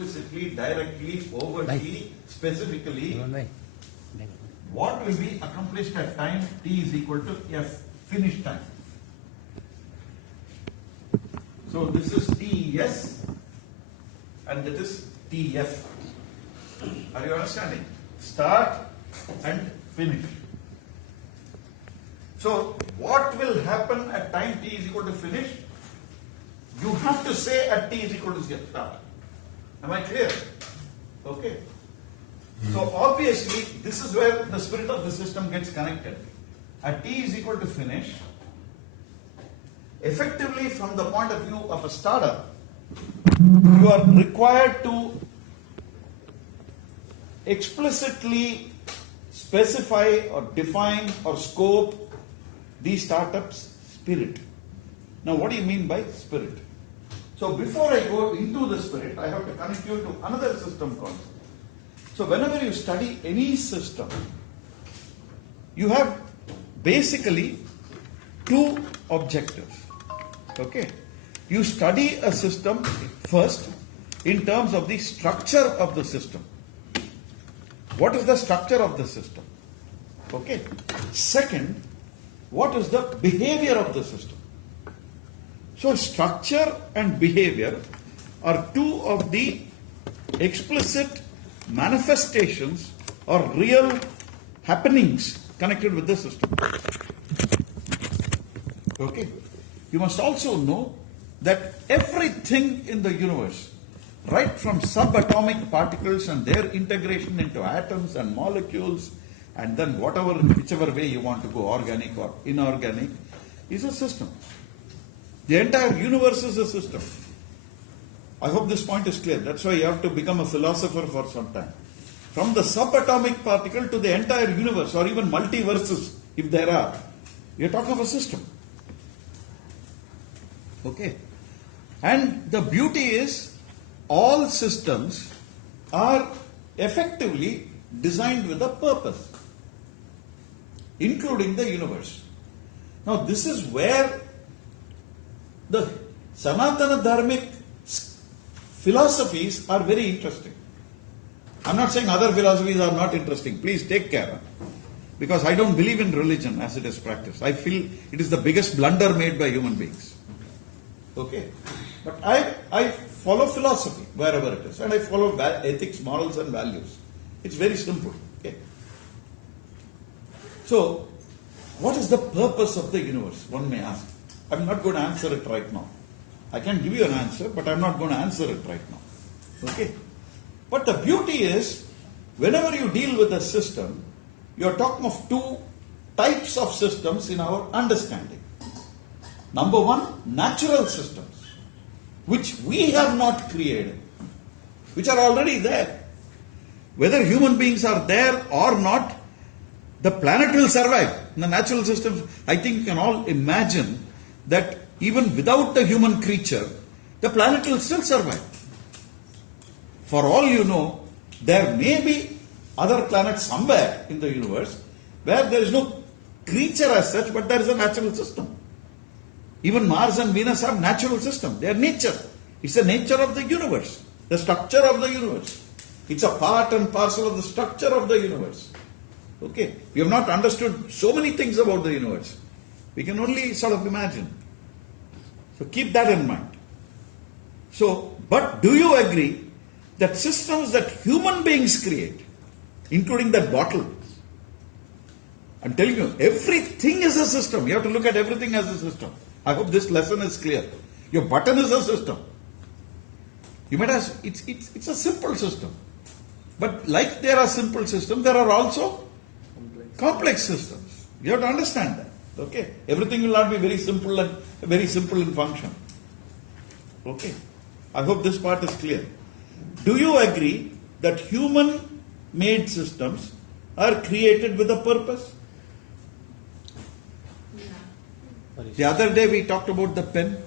explicitly, directly, overtly, specifically, what will be accomplished at time t is equal to f, finish time. So this is Ts and that is Tf. Are you understanding? Start and finish. So what will happen at time t is equal to finish? You have to say at t is equal to start. Am I clear? Okay. So obviously this is where the spirit of the system gets connected. At t is equal to finish, effectively from the point of view of a startup, you are required to explicitly specify or define or scope the startup's spirit. Now what do you mean by spirit? So before I go into the spirit, I have to connect you to another system concept. So whenever you study any system, you have basically two objectives. Okay? You study a system first in terms of the structure of the system. What is the structure of the system? Okay? Second, what is the behavior of the system? So structure and behavior are two of the explicit manifestations or real happenings connected with the system. Okay? You must also know that everything in the universe, right from subatomic particles and their integration into atoms and molecules, and then whichever way you want to go, organic or inorganic, is a system. The entire universe is a system. I hope this point is clear. That's why you have to become a philosopher for some time. From the subatomic particle to the entire universe, or even multiverses, if there are, you're talking of a system. Okay? And the beauty is, all systems are effectively designed with a purpose, including the universe. Now, this is where the Sanatana Dharmic philosophies are very interesting. I'm not saying other philosophies are not interesting. Please take care. Because I don't believe in religion as it is practiced. I feel it is the biggest blunder made by human beings. Okay? But I follow philosophy wherever it is. And I follow ethics, morals and values. It's very simple. Okay? So, what is the purpose of the universe? One may ask. I'm not going to answer it right now. I can give you an answer, but I'm not going to answer it right now. Okay? But the beauty is, whenever you deal with a system, you're talking of two types of systems in our understanding. Number one, natural systems, which we have not created, which are already there. Whether human beings are there or not, the planet will survive. In the natural systems, I think you can all imagine that even without the human creature, the planet will still survive. For all you know, there may be other planets somewhere in the universe where there is no creature as such, but there is a natural system. Even Mars and Venus have natural system. They are nature. It's the nature of the universe, the structure of the universe. It's a part and parcel of the structure of the universe. Okay? We have not understood so many things about the universe. We can only sort of imagine. So keep that in mind. So, but do you agree that systems that human beings create, including that bottle, I'm telling you, everything is a system. You have to look at everything as a system. I hope this lesson is clear. Your button is a system. You might ask, it's a simple system. But like there are simple systems, there are also complex systems. You have to understand that. Okay? Everything will not be very simple in function. Okay? I hope this part is clear. Do you agree that human-made systems are created with a purpose? The other day we talked about the pen.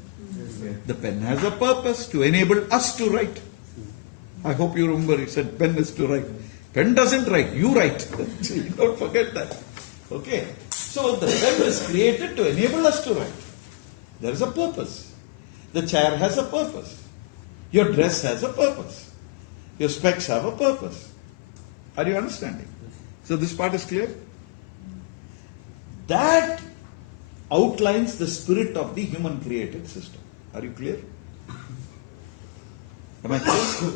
The pen has a purpose to enable us to write. I hope you remember he said pen is to write. Pen doesn't write, you write. Don't forget that. Okay? So the pen is created to enable us to write. There is a purpose. The chair has a purpose. Your dress has a purpose. Your specs have a purpose. Are you understanding? So this part is clear? That outlines the spirit of the human created system. Are you clear? Am I clear?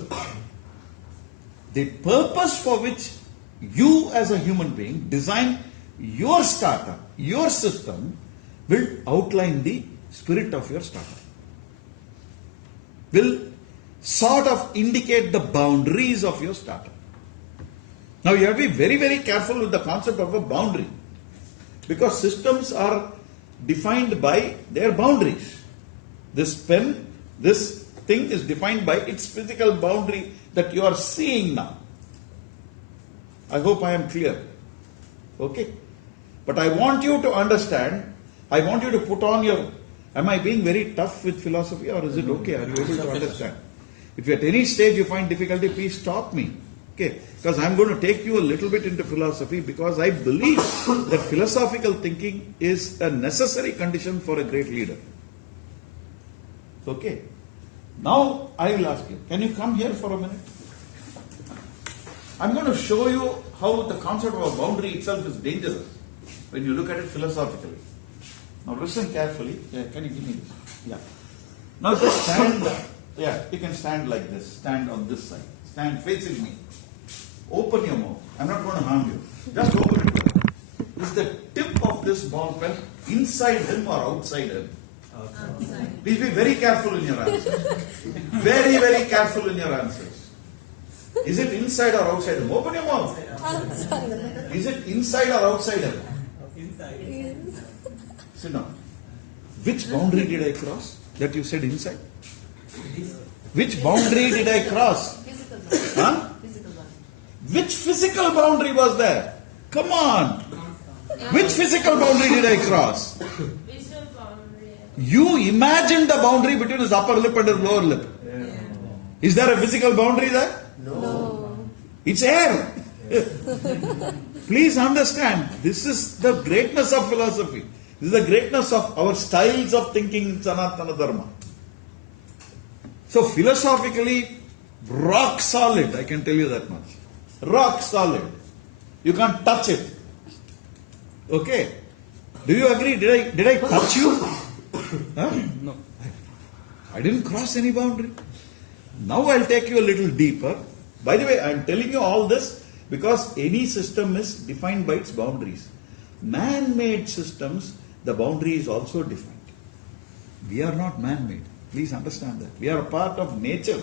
The purpose for which you as a human being design your startup, your system, will outline the spirit of your startup. Will sort of indicate the boundaries of your startup. Now you have to be very, very careful with the concept of a boundary. Because systems are defined by their boundaries. This pen, this thing is defined by its physical boundary that you are seeing now. I hope I am clear. Okay? But I want you to understand, I want you to put on your, am I being very tough with philosophy or is it okay? Are you able to understand? If at any stage you find difficulty, please stop me. Okay? Because I'm going to take you a little bit into philosophy because I believe that philosophical thinking is a necessary condition for a great leader. Okay? Now I will ask you, can you come here for a minute? I'm going to show you how the concept of a boundary itself is dangerous when you look at it philosophically. Now listen carefully. Yeah, can you give me this? Yeah. Now just stand. Yeah, you can stand like this. Stand on this side. Stand facing me. Open your mouth. I'm not going to harm you. Just open it. Is the tip of this ball pen inside him or outside him? Outside. Please be very careful in your answers. Very, very careful in your answers. Is it inside or outside him? Open your mouth. Outside. Is it inside or outside him? Inside. Sit down. Which boundary did I cross that you said inside? Which boundary did I cross? Physical boundary. Huh? Physical boundary. Which physical boundary was there? Come on. Which physical boundary did I cross? Visual boundary. You imagined the boundary between his upper lip and his lower lip. Yeah. Is there a physical boundary there? No. It's air. Please understand, this is the greatness of philosophy. This is the greatness of our styles of thinking in Sanatana Dharma. So philosophically, rock solid, I can tell you that much. Rock solid. You can't touch it. Okay? Do you agree? Did I touch you? Huh? No. I didn't cross any boundary. Now I'll take you a little deeper. By the way, I'm telling you all this because any system is defined by its boundaries. Man-made systems, the boundary is also defined. We are not man-made. Please understand that. We are a part of nature.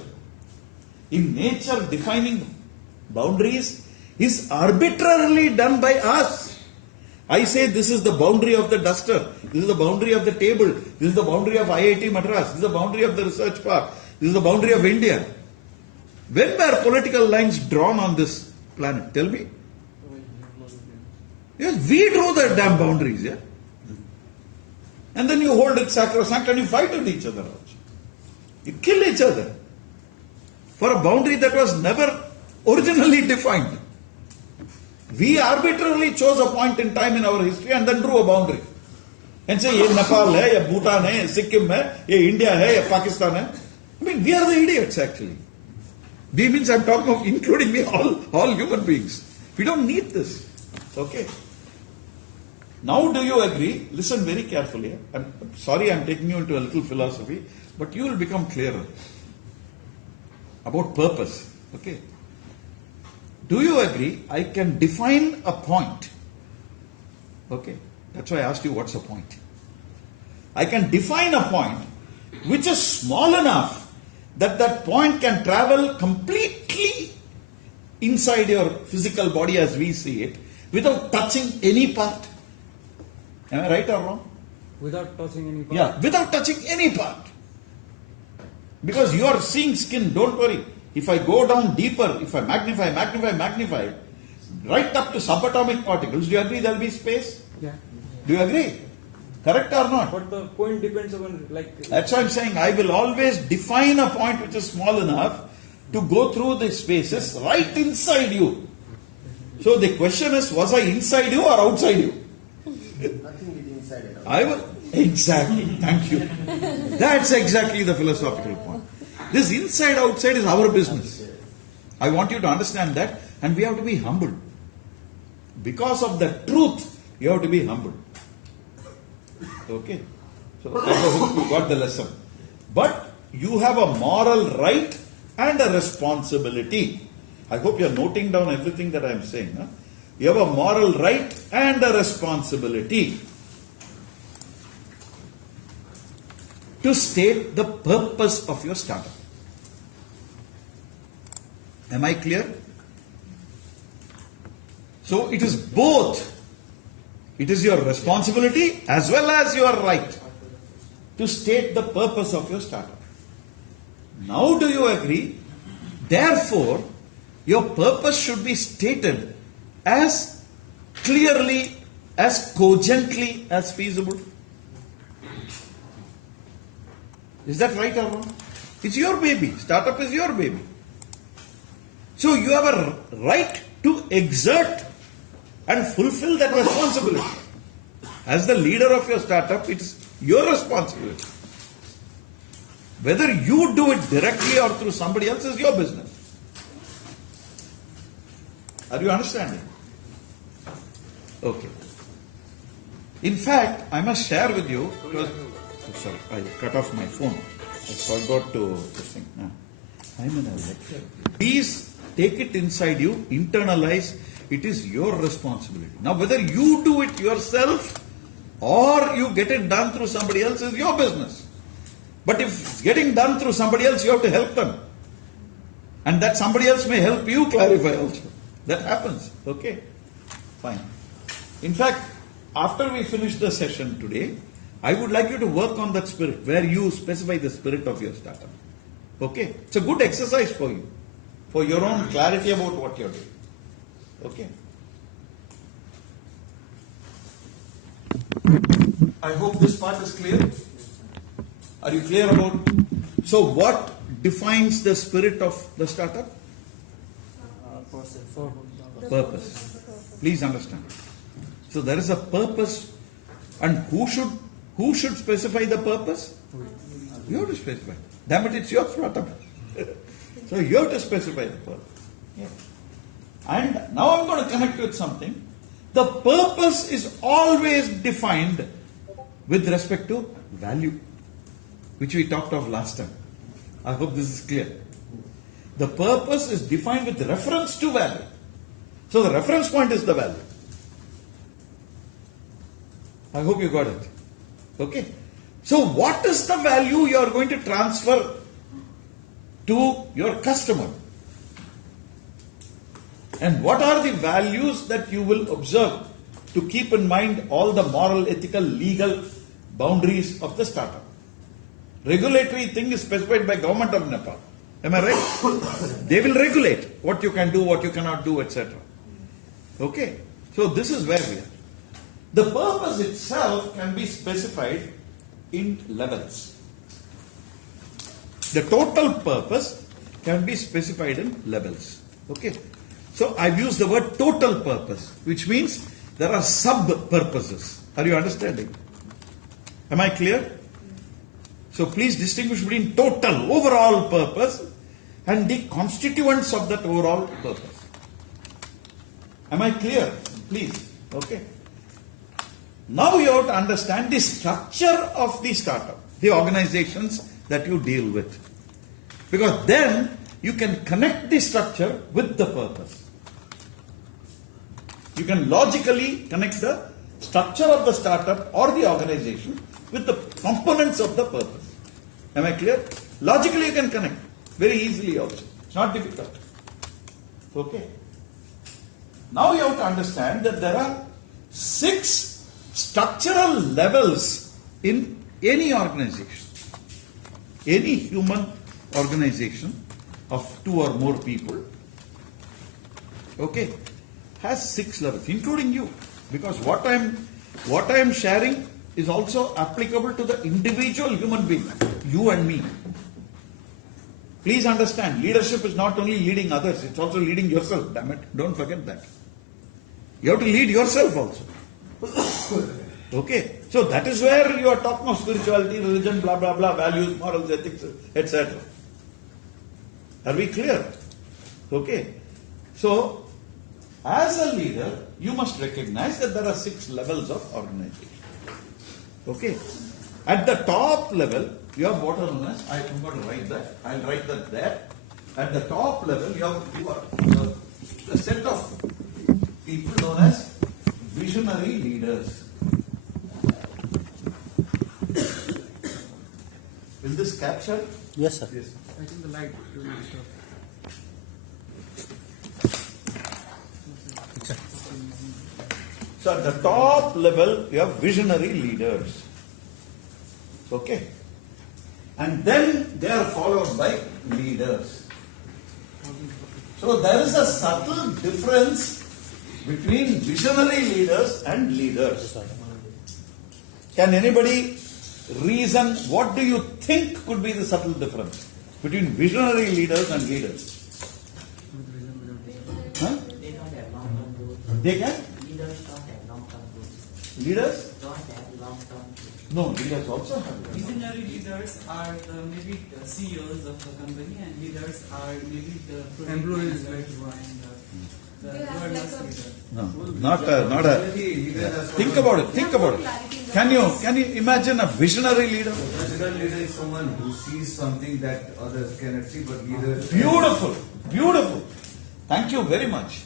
In nature, defining boundaries is arbitrarily done by us. I say this is the boundary of the duster. This is the boundary of the table. This is the boundary of IIT Madras. This is the boundary of the research park. This is the boundary of India. When were political lines drawn on this planet? Tell me. Yes, we drew the damn boundaries, yeah? And then you hold it sacrosanct and you fight with each other also. You kill each other for a boundary that was never originally defined. We arbitrarily chose a point in time in our history and then drew a boundary. And say, ye Nepal hai, ye Bhutan hai, ye Sikkim hai, ye India hai, ye Pakistan hai. I mean, we are the idiots actually. We means I'm talking of including me, all human beings. We don't need this. Okay. Now do you agree? Listen very carefully. I'm sorry I'm taking you into a little philosophy, but you will become clearer about purpose. Okay. Do you agree? I can define a point. Okay. That's why I asked you what's a point. I can define a point which is small enough that that point can travel completely inside your physical body as we see it without touching any part. Am I right or wrong? Without touching any part? Yeah, without touching any part. Because you are seeing skin, don't worry. If I go down deeper, if I magnify, right up to subatomic particles, do you agree there will be space? Yeah. Do you agree? Correct or not? But the point depends upon, like... That's why I'm saying I will always define a point which is small enough to go through the spaces right inside you. So the question is, was I inside you or outside you? Nothing is inside it. I will. Exactly. Thank you. That's exactly the philosophical point. This inside outside is our business. I want you to understand that, and we have to be humble. Because of the truth, you have to be humble. Okay? So I hope you got the lesson. But you have a moral right and a responsibility. I hope you are noting down everything that I am saying. Huh? You have a moral right and a responsibility to state the purpose of your startup. Am I clear? So it is both. It is your responsibility as well as your right to state the purpose of your startup. Now do you agree? Therefore, your purpose should be stated as clearly, as cogently as feasible. Is that right or wrong? It's your baby. Startup is your baby. So you have a right to exert and fulfill that responsibility. As the leader of your startup, it is your responsibility. Whether you do it directly or through somebody else is your business. Are you understanding? Okay. In fact, I must share with you, because, sorry, I cut off my phone. I forgot to this thing. No. I'm in a lecture. Please take it inside you, internalize. It is your responsibility. Now, whether you do it yourself or you get it done through somebody else is your business. But if it's getting done through somebody else, you have to help them. And that somebody else may help you clarify also. That happens. Okay? Fine. In fact, after we finish the session today, I would like you to work on that spirit, where you specify the spirit of your startup. Okay? It's a good exercise for you, for your own clarity about what you're doing. Okay? I hope this part is clear. Are you clear about? So, what defines the spirit of the startup? Purpose. Please understand. So there is a purpose, and who should specify the purpose? You have to specify. Damn it, it's your startup. So you have to specify the purpose. Yeah. And now I'm going to connect with something. The purpose is always defined with respect to value, which we talked of last time. I hope this is clear. The purpose is defined with reference to value. So the reference point is the value. I hope you got it. Okay. So what is the value you are going to transfer to your customer? And what are the values that you will observe to keep in mind all the moral, ethical, legal boundaries of the startup? Regulatory thing is specified by government of Nepal. Am I right? They will regulate what you can do, what you cannot do, etc. Okay? So this is where we are. The purpose itself can be specified in levels. The total purpose can be specified in levels. Okay? So I've used the word total purpose, which means there are sub-purposes. Are you understanding? Am I clear? So please distinguish between total, overall purpose and the constituents of that overall purpose. Am I clear? Please. Okay. Now you have to understand the structure of the startup, the organizations that you deal with. Because then you can connect the structure with the purpose. You can logically connect the structure of the startup or the organization with the components of the purpose. Am I clear? Logically you can connect very easily also. It's not difficult. Okay. Now you have to understand that there are 6 structural levels in any organization. Any human organization of 2 or more people, okay, has 6 levels, including you. Because what I am sharing is also applicable to the individual human being, you and me. Please understand, leadership is not only leading others, it's also leading yourself. Damn it, don't forget that. You have to lead yourself also. Okay, so that is where you are talking of spirituality, religion, blah, blah, blah, values, morals, ethics, etc. Are we clear? Okay? So, as a leader, you must recognize that there are 6 levels of organization. Okay? At the top level, you have what are known as, I'm going to write that, I'll write that there. At the top level, you have a set of people known as visionary leaders. Will this capture? Yes, sir. Yes. I think the light will stop. So at the top level, you have visionary leaders. Okay? And then they are followed by leaders. So there is a subtle difference between visionary leaders and leaders. Can anybody reason what do you think could be the subtle difference between visionary leaders and leaders? Huh? They don't have long-term goals. They can? Leaders don't have long-term goals. Leaders? Don't have long-term goals. No, leaders also have. Visionary leaders are maybe the CEOs of the company, and leaders are maybe the Employees, like the They have governance like a- leader. No, not a. Think about it. Think about it. Can you imagine a visionary leader? Visionary leader is someone who sees something that others cannot see, but leaders. Beautiful, beautiful. Thank you very much.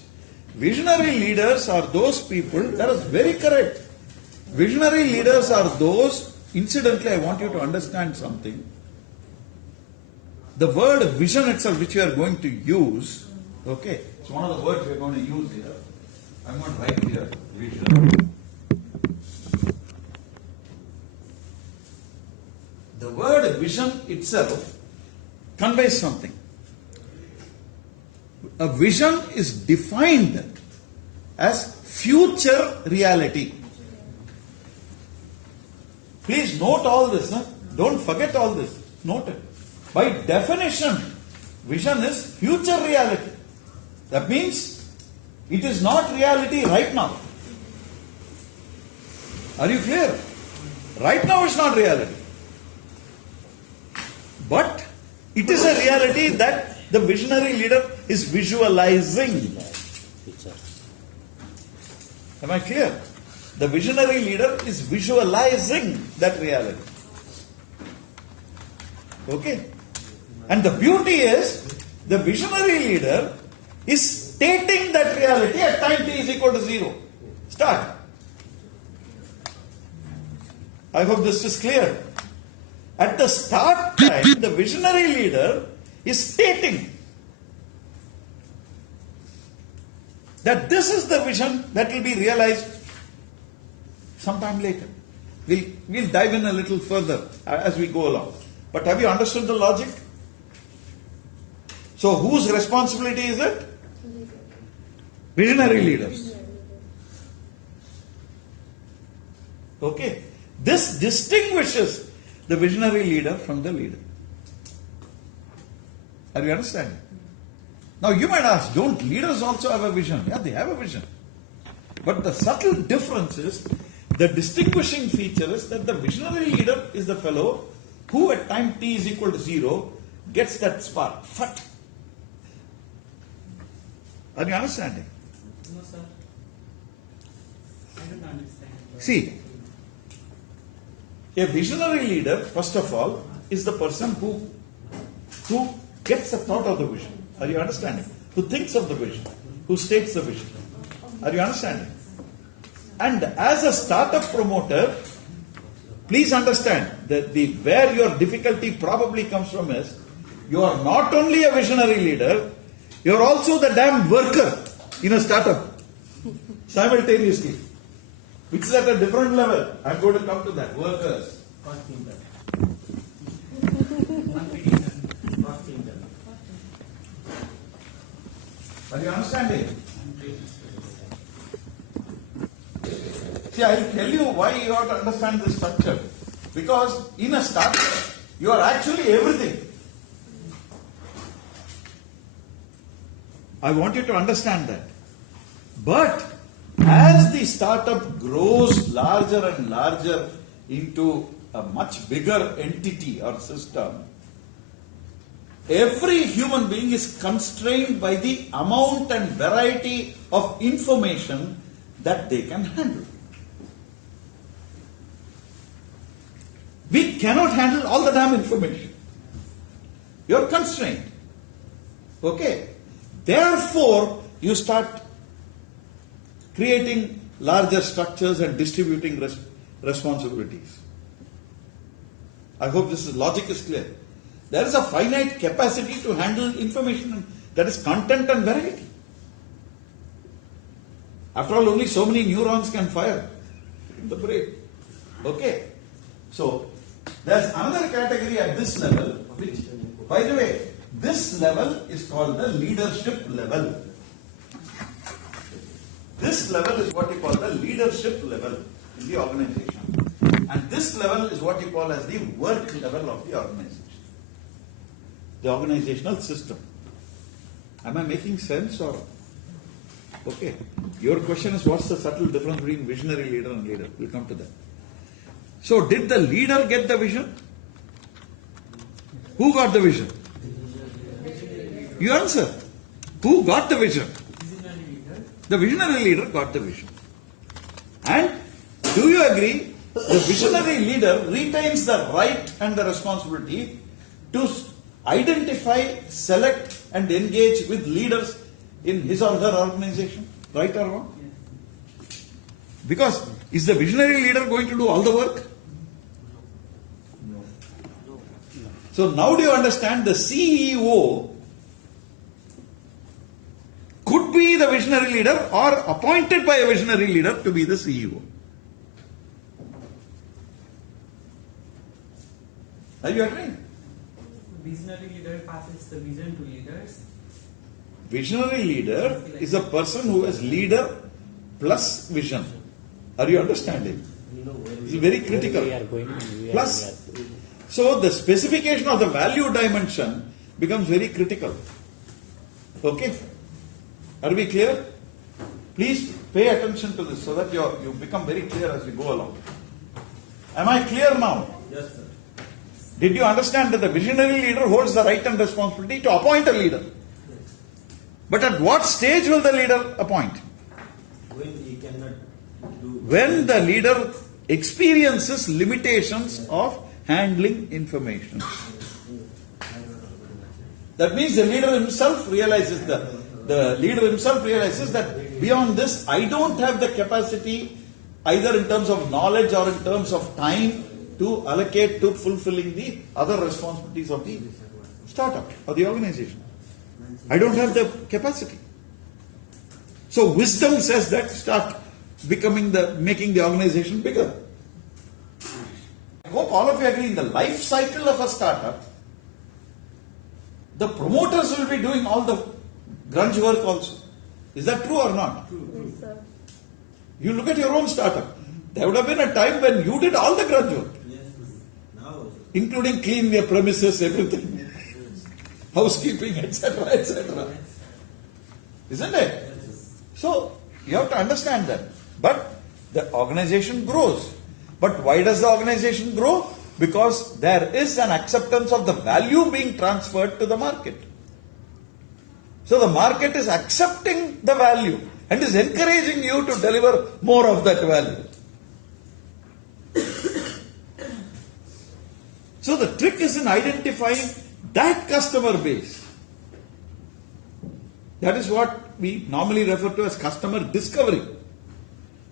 Visionary leaders are those people. That is very correct. Visionary leaders are those. Incidentally, I want you to understand something. The word vision itself, which we are going to use, okay, it's one of the words we are going to use here. I'm going to write here vision. The word vision itself conveys something. A vision is defined as future reality. Please note all this. Huh? Don't forget all this. Note it. By definition, vision is future reality. That means it is not reality right now. Are you clear? Right now it's not reality. But it is a reality that the visionary leader is visualizing. Am I clear? The visionary leader is visualizing that reality. Okay? And the beauty is, the visionary leader is stating that reality at time t is equal to 0. Start. I hope this is clear. At the start time, the visionary leader is stating that this is the vision that will be realized sometime later. We'll dive in a little further as we go along. But have you understood the logic? So whose responsibility is it? Visionary leaders. Okay. This distinguishes the visionary leader from the leader. Are you understanding? Now you might ask, don't leaders also have a vision? Yeah, they have a vision. But the subtle difference is, the distinguishing feature is that the visionary leader is the fellow who at time t is equal to 0 gets that spark. Fat. Are you understanding? No, sir. I don't understand. See, a visionary leader, first of all, is the person who gets the thought of the vision. Are you understanding? Who thinks of the vision, who states the vision. Are you understanding? And as a startup promoter, please understand that where your difficulty probably comes from is, you are not only a visionary leader, you are also the damn worker in a startup simultaneously, which is at a different level. I'm going to come to that. Workers. Are you understanding? See, I'll tell you why you have to understand this structure. Because in a startup, you are actually everything. I want you to understand that. But as the startup grows larger and larger into a much bigger entity or system, every human being is constrained by the amount and variety of information that they can handle. We cannot handle all the damn information. You're constrained. Okay? Therefore, you start creating larger structures and distributing responsibilities. I hope this logic is clear. There is a finite capacity to handle information, that is content and variety. After all, only so many neurons can fire in the brain. Okay? So, there's another category at this level, which, by the way, this level is called the leadership level. This level is what you call the leadership level in the organization. And this level is what you call as the work level of the organization. The organizational system. Am I making sense or? Okay. Your question is, what's the subtle difference between visionary leader and leader? We'll come to that. So, did the leader get the vision? Who got the vision? You answer. Who got the vision? The visionary leader got the vision. And do you agree? The visionary leader retains the right and the responsibility to identify, select, and engage with leaders in his or her organization. Right or wrong? Because is the visionary leader going to do all the work? So now do you understand the CEO could be the visionary leader or appointed by a visionary leader to be the CEO. Are you agreeing? Visionary leader passes the vision to leaders. Visionary leader is a person who has leader plus vision. Are you understanding? It's very critical. Plus, so the specification of the value dimension becomes very critical. Okay? Are we clear? Please pay attention to this so that you become very clear as we go along. Am I clear now? Yes, sir. Did you understand that the visionary leader holds the right and responsibility to appoint a leader? But at what stage will the leader appoint? When he cannot do. When the leader experiences limitations of handling information. That means the leader himself realizes that beyond this, I don't have the capacity either in terms of knowledge or in terms of time to allocate to fulfilling the other responsibilities of the startup or the organization. I don't have the capacity. So wisdom says that start making the organization bigger. I hope all of you agree in the life cycle of a startup, the promoters will be doing all the grunge work also. Is that true or not? Yes, sir. You look at your own startup. There would have been a time when you did all the grunge work, Yes, now also. including clean their premises, everything, housekeeping, etc., etc. Isn't it? So you have to understand that. But the organization grows. But why does the organization grow? Because there is an acceptance of the value being transferred to the market. So the market is accepting the value and is encouraging you to deliver more of that value. So the trick is in identifying that customer base. That is what we normally refer to as customer discovery.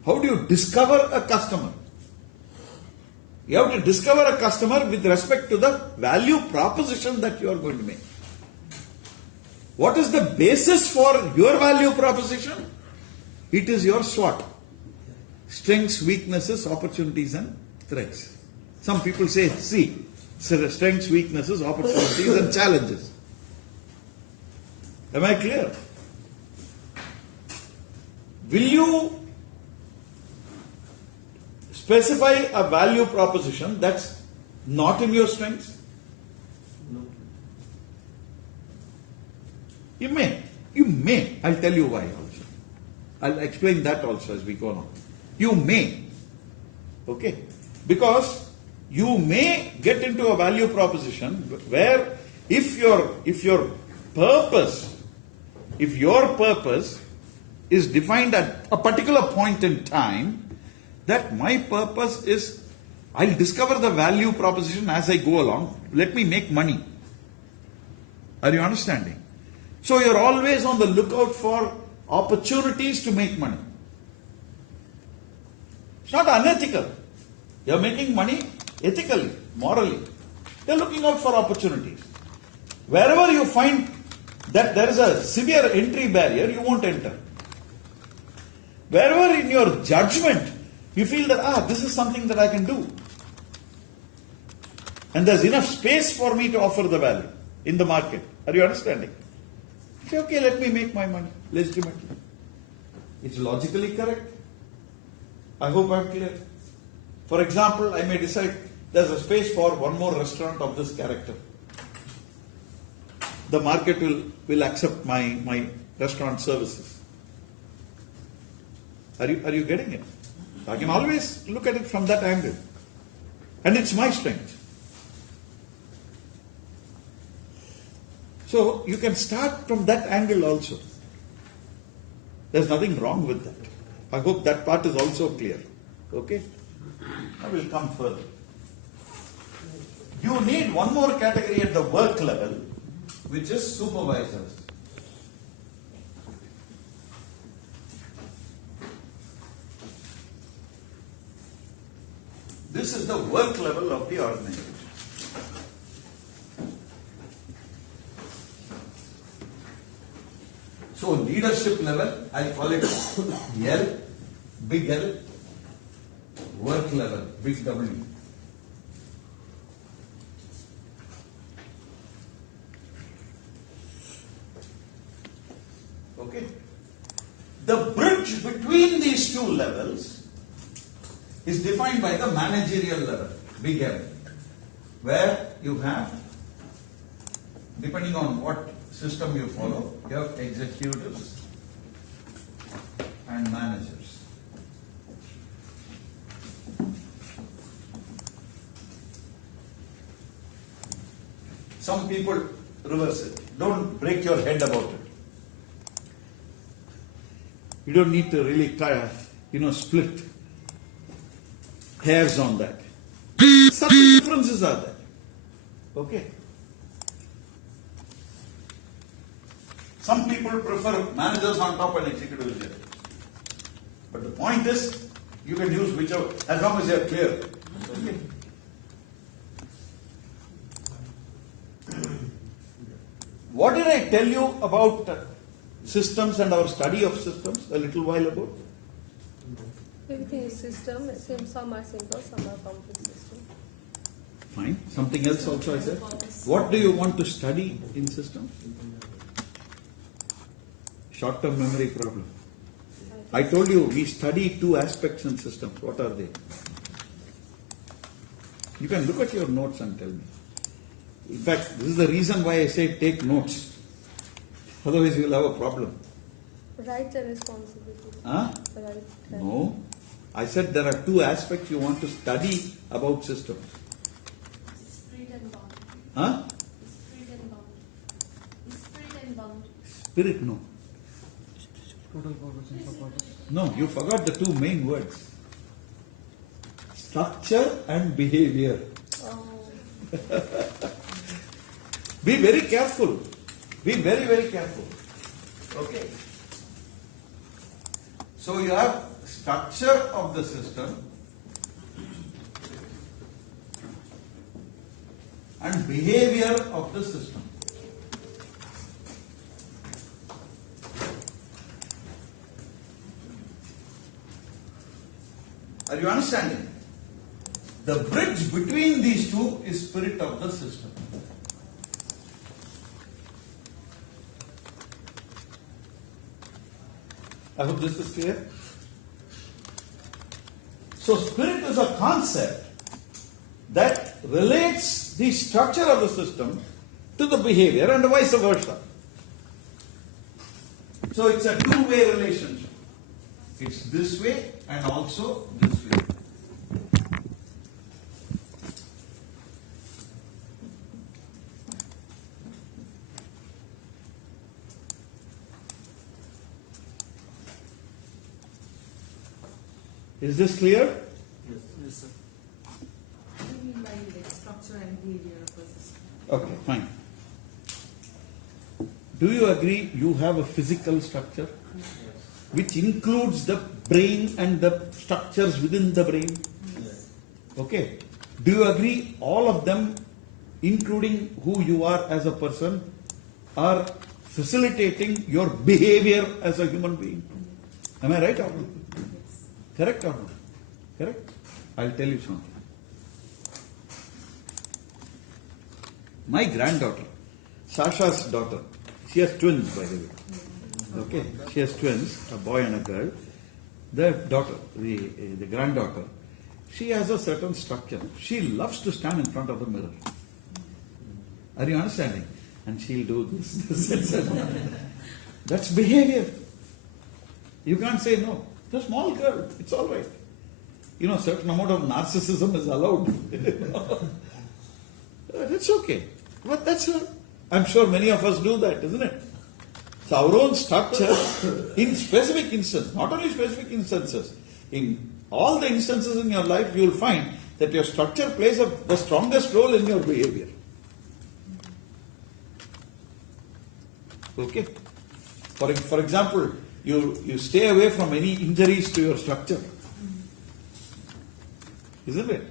How do you discover a customer? You have to discover a customer with respect to the value proposition that you are going to make. What is the basis for your value proposition? It is your SWOT. Strengths, weaknesses, opportunities and threats. Some people say C. Strengths, weaknesses, opportunities and challenges. Am I clear? Will you specify a value proposition that's not in your strengths? No. You may. You may. I'll tell you why also. I'll explain that also as we go on. You may. Okay? Because you may get into a value proposition where If your purpose is defined at a particular point in time, that my purpose is I'll discover the value proposition as I go along. Let me make money. Are you understanding? So you're always on the lookout for opportunities to make money. It's not unethical. You're making money ethically, morally. You're looking out for opportunities. Wherever you find that there is a severe entry barrier, you won't enter. Wherever in your judgment you feel that, this is something that I can do, and there's enough space for me to offer the value in the market. Are you understanding? Say, okay, let me make my money legitimately. It's logically correct. I hope I'm clear. For example, I may decide there's a space for one more restaurant of this character. The market will accept my restaurant services. Are you getting it? I can always look at it from that angle. And it's my strength. So you can start from that angle also. There's nothing wrong with that. I hope that part is also clear. Okay? I will come further. You need one more category at the work level, which is supervisors. This is the work level of the organization. So leadership level, I call it L, big L, work level, big W. Okay. The bridge between these two levels is defined by the managerial level, big M, where you have, depending on what system you follow, you have executives and managers. Some people reverse it. Don't break your head about it. You don't need to really try, split hairs on that. Subtle differences are there. Okay. Some people prefer managers on top and executives here. But the point is, you can use whichever, as long as they are clear. Okay. What did I tell you about systems and our study of systems a little while ago? Everything is system. Some are simple, some are complex system. Fine. Something else also I said. What do you want to study in systems? Short-term memory problem. I told you we study two aspects in systems. What are they? You can look at your notes and tell me. In fact, this is the reason why I say take notes. Otherwise you will have a problem. Rights and responsibilities. Huh? Right. No. I said there are two aspects you want to study about systems. Spirit and bound. Huh? Spirit and bound. Spirit and bound. Spirit, no. Total purpose and sub-purpose. No, you forgot the two main words. Structure and behavior. Oh. Be very careful. Be very, very careful. Okay. So you have structure of the system and behavior of the system. Are you understanding? The bridge between these two is spirit of the system. I hope this is clear. So spirit is a concept that relates the structure of the system to the behavior and vice versa. So it's a two-way relationship. It's this way and also this way. Is this clear? Yes. Yes, sir. What do you mean by like structure and behavior of a system? Okay, fine. Do you agree you have a physical structure which includes the brain and the structures within the brain? Yes. Okay. Do you agree all of them, including who you are as a person, are facilitating your behavior as a human being? Am I right or not? Correct or not? Correct? I'll tell you something. My granddaughter, Sasha's daughter, she has twins, by the way. Okay, she has twins, a boy and a girl. The daughter, the granddaughter, she has a certain structure. She loves to stand in front of the mirror. Are you understanding? And she'll do this, etc. That's behavior. You can't say no. It's a small girl. It's all right. You know, certain amount of narcissism is allowed. It's okay. But that's I'm sure many of us do that, isn't it? So our own structure, in specific instances, not only specific instances, in all the instances in your life, you will find that your structure plays the strongest role in your behavior. Okay? For example, you stay away from any injuries to your structure. Isn't it?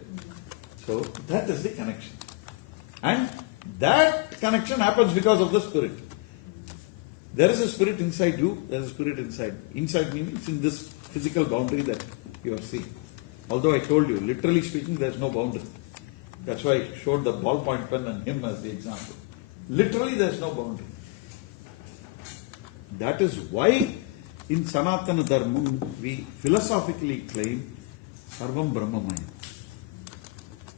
So that is the connection. And that connection happens because of the spirit. There is a spirit inside you, there is a spirit inside. Inside me means in this physical boundary that you are seeing. Although I told you, literally speaking, there is no boundary. That's why I showed the ballpoint pen and him as the example. Literally, there is no boundary. That is why in Sanatana Dharma we philosophically claim Sarvam Brahmamaya.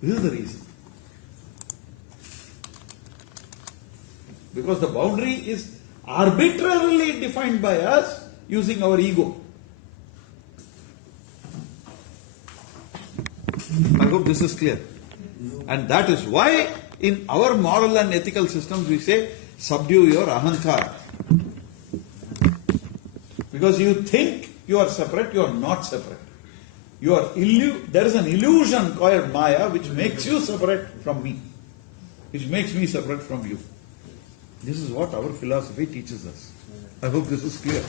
This is the reason. Because the boundary is arbitrarily defined by us using our ego. I hope this is clear. And that is why in our moral and ethical systems we say, subdue your ahankara. Because you think you are separate, you are not separate. You are there is an illusion called Maya which makes you separate from me. Which makes me separate from you. This is what our philosophy teaches us. I hope this is clear.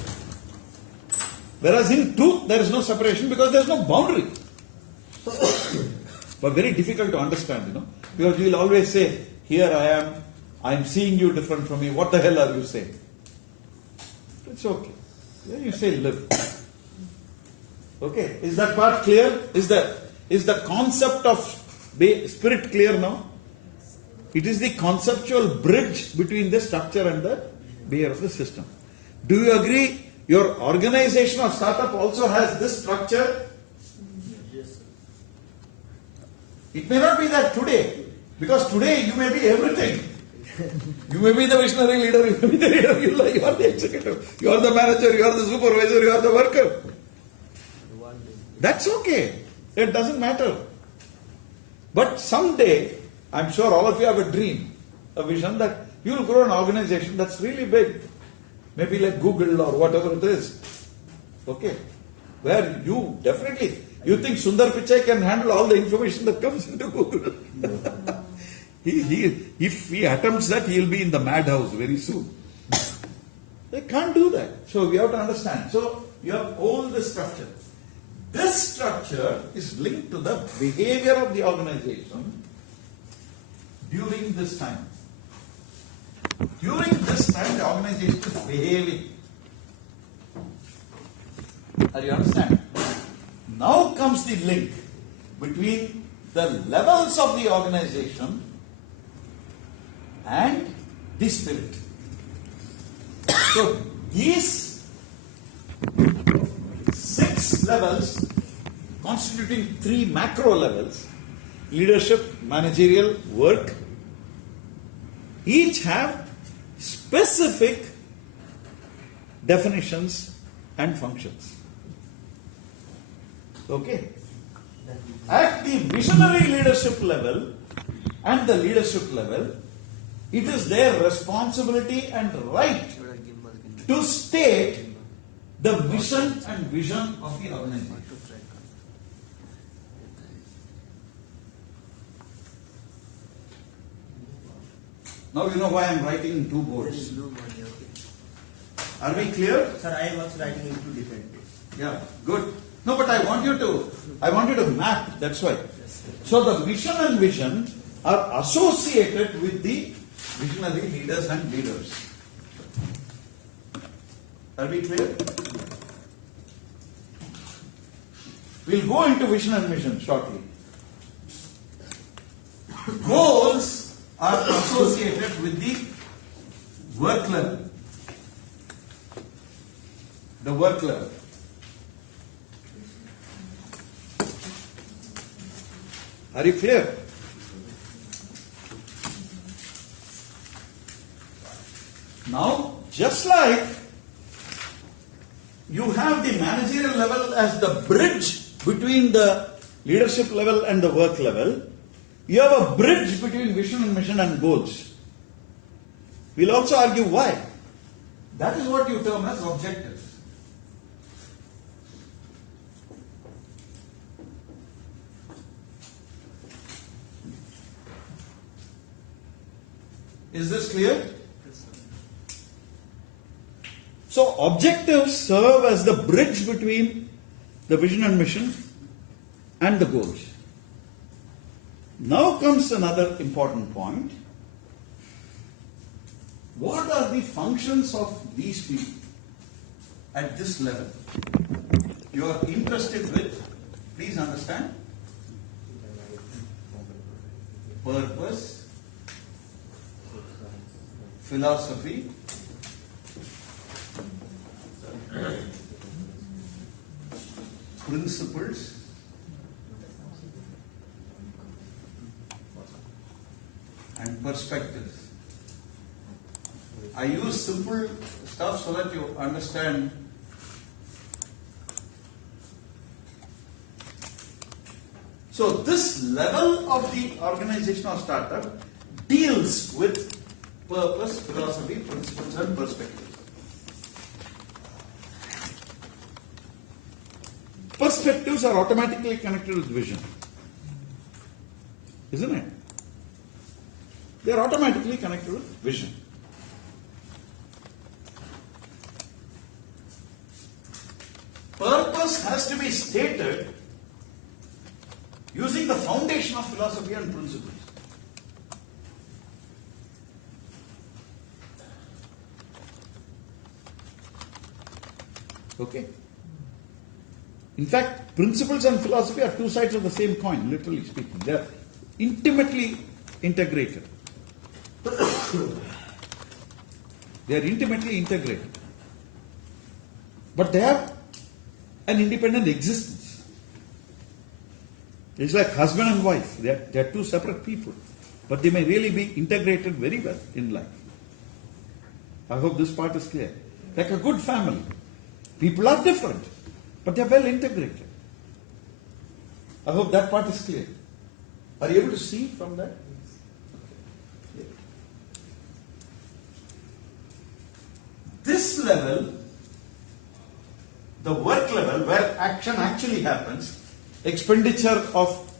Whereas in truth there is no separation because there is no boundary. But very difficult to understand, you know. Because you will always say, here I am seeing you different from me. What the hell are you saying? It's okay. Then you say live. Okay, is that part clear? Is the concept of spirit clear now? It is the conceptual bridge between the structure and the behavior of the system. Do you agree your organization or startup also has this structure? Yes. It may not be that today, because today you may be everything. You may be the visionary leader, you may be the leader, you are the executive, you are the manager, you are the supervisor, you are the worker. That's okay. It doesn't matter. But someday, I'm sure all of you have a dream, a vision that you will grow an organization that's really big. Maybe like Google or whatever it is. Okay. Where you definitely, you think Sundar Pichai can handle all the information that comes into Google. If he attempts that, he'll be in the madhouse very soon. They can't do that. So we have to understand. So you have all this structure. This structure is linked to the behavior of the organization during this time. During this time, the organization is behaving. Are you understand? Now comes the link between the levels of the organization and the spirit. So these 6 levels constituting 3 macro levels, leadership, managerial, work, each have specific definitions and functions. Okay? At the visionary leadership level and the leadership level, it is their responsibility and right to state the mission and vision of the organization. Now you know why I'm writing in two boards. Blue money, okay. Are we clear? Sir, I am also writing in two different ways. Yeah, good. No, but I want you to map, that's why. So the mission and vision are associated with the visionary leaders and leaders. Are we clear? We'll go into vision and mission shortly. Goals are associated with the work level. The work level. Are you clear? Now, just like you have the managerial level as the bridge between the leadership level and the work level, you have a bridge between vision and mission and goals. We'll also argue why. That is what you term as objectives. Is this clear? So objectives serve as the bridge between the vision and mission and the goals. Now comes another important point. What are the functions of these people at this level? You are interested with, please understand, purpose, philosophy, principles, and perspectives. I use simple stuff so that you understand. So this level of the organization or startup deals with purpose, philosophy, principles, and perspectives. Perspectives are automatically connected with vision. Isn't it? They are automatically connected with vision. Purpose has to be stated using the foundation of philosophy and principles. Okay? In fact, principles and philosophy are two sides of the same coin, literally speaking. They are intimately integrated. They are intimately integrated. But they have an independent existence. It's like husband and wife. They are two separate people. But they may really be integrated very well in life. I hope this part is clear. Like a good family. People are different, but they are well integrated. I hope that part is clear. Are you able to see from that? This level, the work level where action actually happens, expenditure of,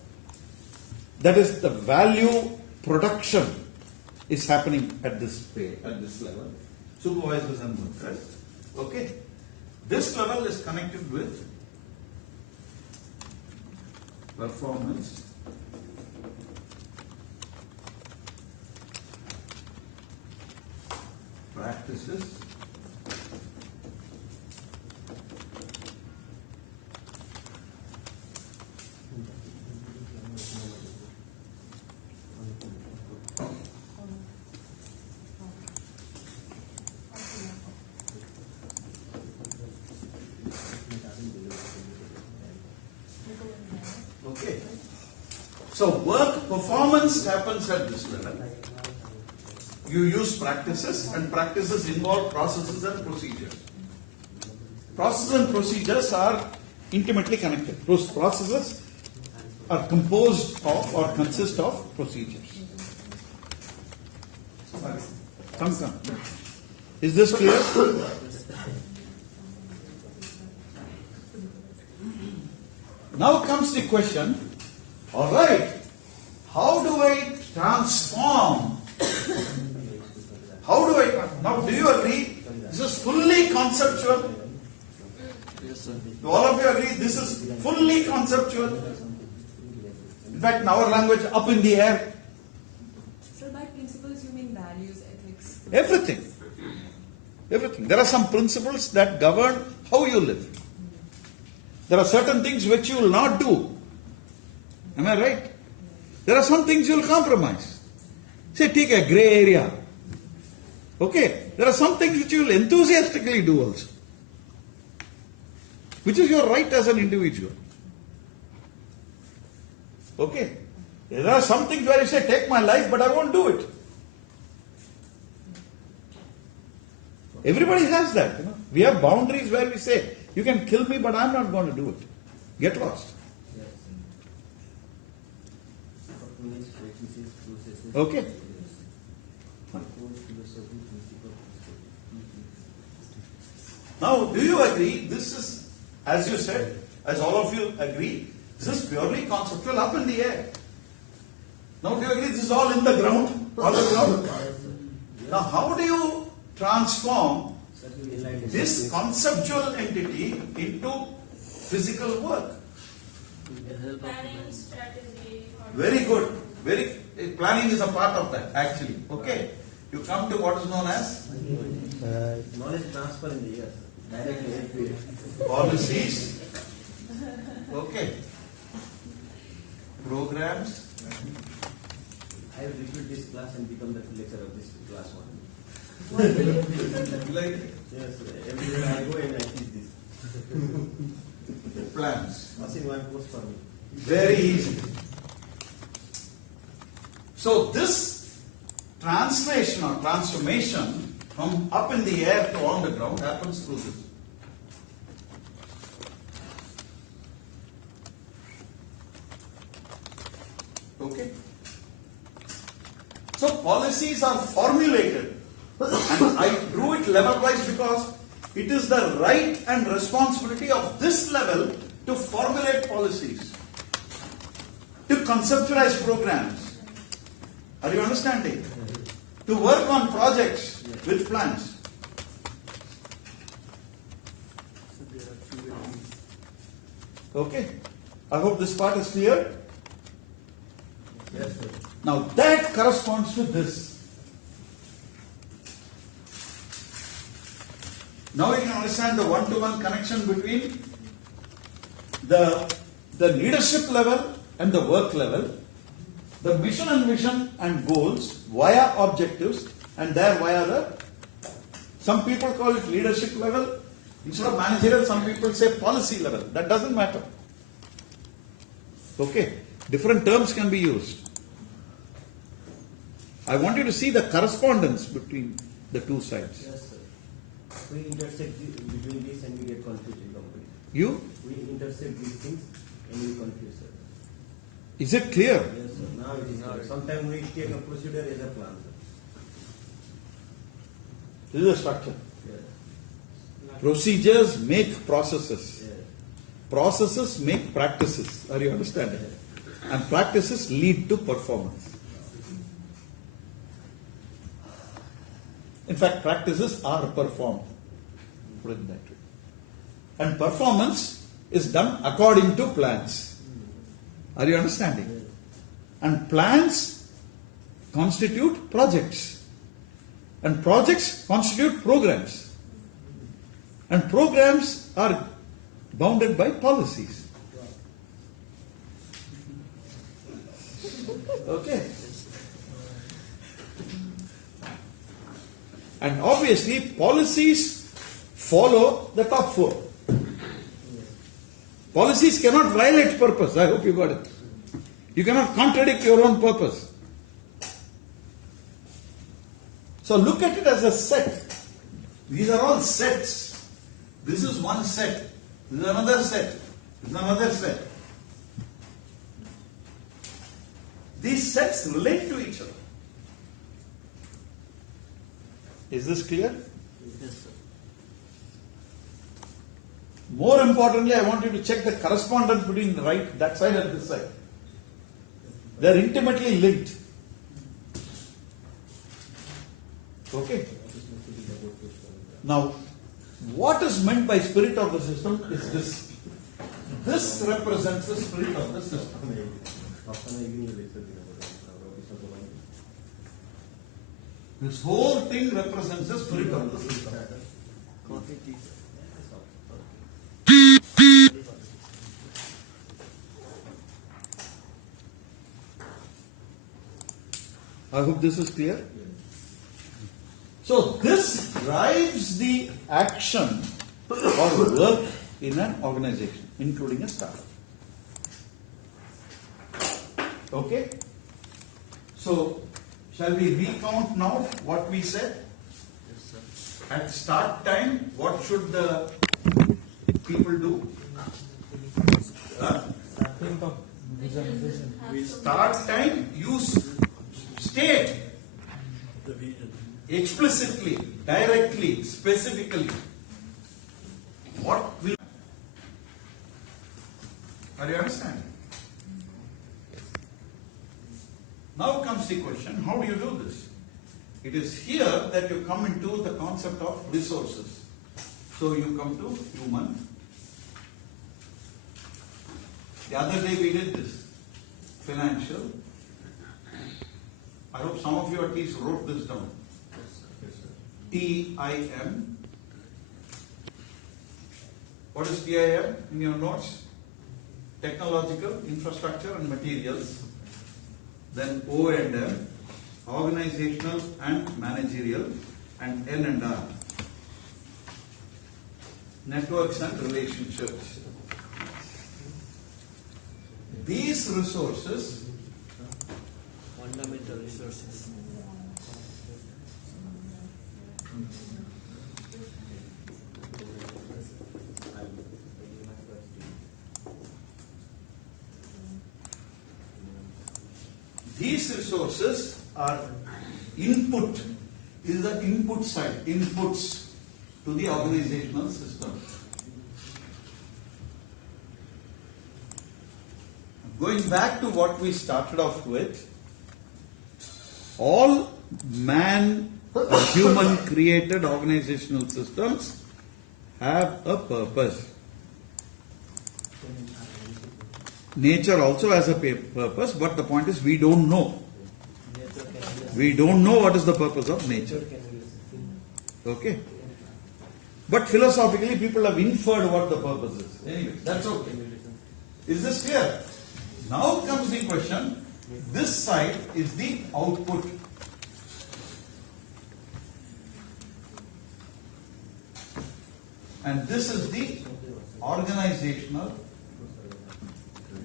that is the value production is happening at this pay, at this level. Supervisors and workers. Okay. This level is connected with performance, practices, okay. So work performance happens at this level. You use practices, and practices involve processes and procedures. Processes and procedures are intimately connected. Those processes are composed of or consist of procedures. Come. Is this clear? Now comes the question, all right, how do I transform fully conceptual? Yes, sir. Do all of you agree this is fully conceptual? In fact, in our language, up in the air, So by principles you mean values, ethics? everything. Everything. There are some principles that govern how you live. There are certain things which you will not do. Am I right? There are some things you will compromise. Say, take a grey area. Okay. There are some things which you will enthusiastically do also. Which is your right as an individual. Okay. There are some things where you say, take my life, but I won't do it. Everybody has that. We have boundaries where we say, you can kill me, but I'm not going to do it. Get lost. Yes. Documents, practices, processes. Okay. Philosophy, principle. Now, do you agree? This is, as you said, as all of you agree, this is purely conceptual, up in the air. Now, do you agree this is all in the ground? On the ground? Now, how do you transform this conceptual entity into physical work? Planning, strategy. Very good. Planning is a part of that, actually. Okay. You come to what is known as Knowledge transfer in the air, directly everywhere. policies. Okay. Programs. I will repeat this class and become the lecturer of this class one. Like Yes, everywhere I go and I teach this. plans. What's in one course for me? Very easy. So this translation or transformation from up in the air to on the ground happens through this. Okay? So policies are formulated, and I drew it level wise because it is the right and responsibility of this level to formulate policies, to conceptualize programs. Are you understanding? To work on projects with plans. Okay? I hope this part is clear. Yes, sir. Now that corresponds to this. Now you can understand the one-to-one connection between the leadership level and the work level, the mission and vision and goals via objectives, and there via some people call it leadership level. Instead of managerial, some people say policy level. That doesn't matter. Okay? Different terms can be used. I want you to see the correspondence between the two sides. Yes, sir. We intersect between this and we get confused in company. You? We intersect these things and we confuse, sir. Is it clear? Yes, sir. Now it is clear. Sometimes we take a procedure as a plan, sir. This is a structure. Yes. Procedures make processes. Yes. Processes make practices. Are you understanding? And practices lead to performance. In fact, practices are performed. Put it that way. And performance is done according to plans. Are you understanding? And plans constitute projects. And projects constitute programs. And programs are bounded by policies. Okay. And obviously, policies follow the top four. Policies cannot violate purpose. I hope you got it. You cannot contradict your own purpose. So look at it as a set. These are all sets. This is one set. This is another set. This is another set. These sets relate to each other. Is this clear? Yes, sir. More importantly, I want you to check the correspondence between the right, that side and this side. They are intimately linked. Okay? Now, What is meant by spirit of the system is this. This represents the spirit of the system. This whole thing represents the spirit of the system. Coffee, tea. I hope this is clear. So this drives the action or work in an organization, including a startup. Okay? So, shall we recount now what we said? Yes, sir. At start time, what should the people do? Huh? We start time, use state The vision. explicitly, directly, specifically. What will... Are you understanding? Now comes the question, how do you do this? It is here that you come into the concept of resources. So you come to human. The other day we did this. Financial. I hope some of you at least wrote this down. TIM. What is TIM in your notes? Technological, infrastructure and materials. Then O&M, organizational and managerial, and N&R, networks and relationships. These resources Fundamental resources. These resources are input, is the input side, inputs to the organizational system. Going back to what we started off with, all human created organizational systems have a purpose. Nature also has a purpose, but the point is we don't know. We don't know what is the purpose of nature. Okay? But philosophically, people have inferred what the purpose is. Anyway, that's okay. Is this clear? Now comes the question. This side is the output. And this is the organizational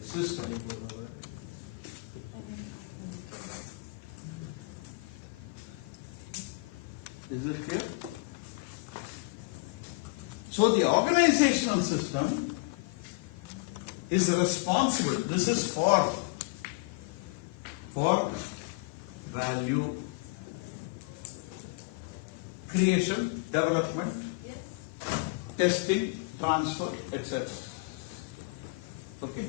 system. Is it clear? So the organizational system is responsible. This is for value creation, development, testing, transfer, etc. Okay?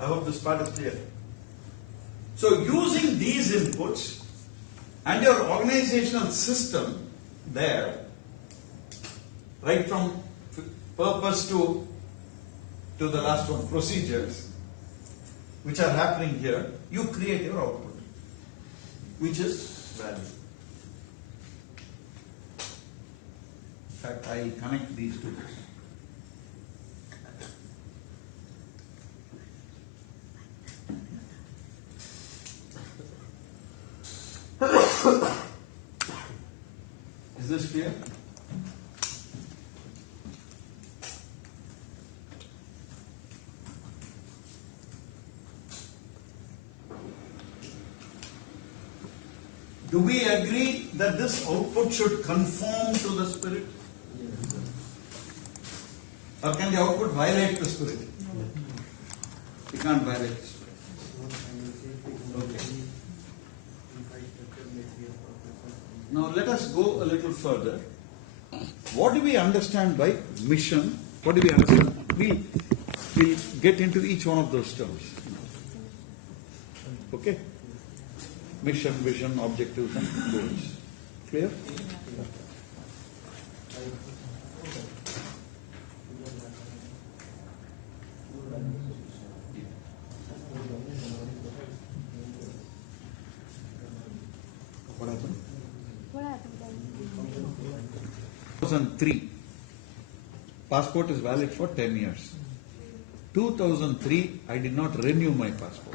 I hope this part is clear. So using these inputs and your organizational system there, right from purpose to the last one, procedures, which are happening here, you create your output, which is value. In fact, I connect these two. Is this clear? Do we agree that this output should conform to the spirit? Or can the output violate the spirit? It can't violate the spirit. Okay. Now let us go a little further. What do we understand by mission? What do we understand? We'll get into each one of those terms. Okay? mission, vision, objectives and goals. Clear? What happened? What happened then? 2003. Passport is valid for 10 years. 2003, I did not renew my passport.